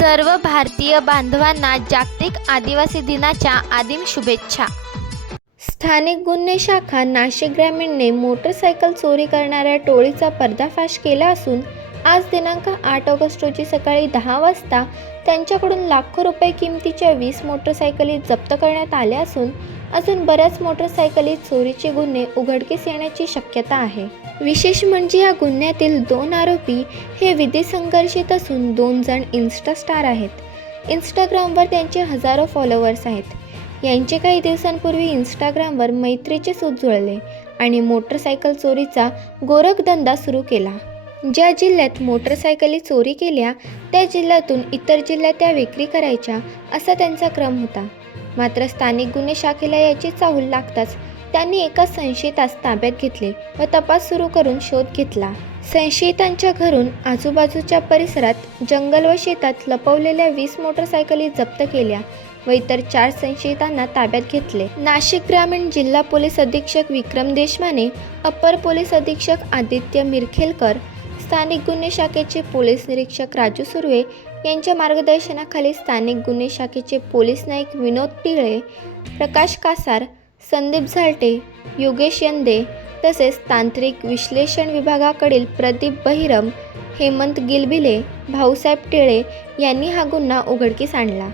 सर्व भारतीय बांधवांना जागतिक आदिवासी दिनाच्या आदिम शुभेच्छा. स्थानिक गुन्हे शाखा नाशिक ग्रामीणने मोटरसायकल चोरी करणाऱ्या टोळीचा पर्दाफाश केला असून आज दिनांक आठ ऑगस्ट रोजी सकाळी दहा वाजता त्यांच्याकडून लाखो रुपये किमतीच्या वीस मोटरसायकली जप्त करण्यात आल्या असून अजून बऱ्याच मोटरसायकली चोरीचे गुन्हे उघडकीस येण्याची शक्यता आहे. विशेष म्हणजे या गुन्ह्यातील दोन आरोपी हे विधी संघर्षित असून दोन जण इन्स्टा स्टार आहेत. इंस्टाग्रामवर त्यांचे हजारो फॉलोअर्स आहेत. यांचे काही दिवसांपूर्वी इंस्टाग्रामवर मैत्रीचे सूत जुळले आणि मोटरसायकल चोरीचा गोरखधंदा सुरू केला. ज्या जिल्ह्यात मोटरसायकली चोरी केल्या त्या जिल्ह्यातून इतर जिल्ह्यात त्या विक्री करायच्या असा त्यांचा क्रम होता. मात्र स्थानिक गुन्हे शाखेला याची चाहूल लागताच त्यांनी एका संशयितास ताब्यात घेतले व तपास सुरू करून शोध घेतला. संशयितांच्या घरून आजूबाजूच्या परिसरात जंगल व शेतात लपवलेल्या वीस मोटरसायकली जप्त केल्या व इतर चार संशयितांना ताब्यात घेतले. नाशिक ग्रामीण जिल्हा पोलीस अधीक्षक विक्रम देशमाने अप्पर पोलीस अधीक्षक आदित्य मिरखेलकर स्थानिक गुन्हे शाखेचे पोलीस निरीक्षक राजू सुर्वे यांच्या मार्गदर्शनाखाली स्थानिक गुन्हे शाखेचे पोलीस नाईक विनोद टिळे प्रकाश कासार संदीप झालटे योगेश यंदे तसेच तांत्रिक विश्लेषण विभागाकडील प्रदीप बहिरम हेमंत गिलबिले भाऊसाहेब टिळे यांनी हा गुन्हा उघडकीस आणला.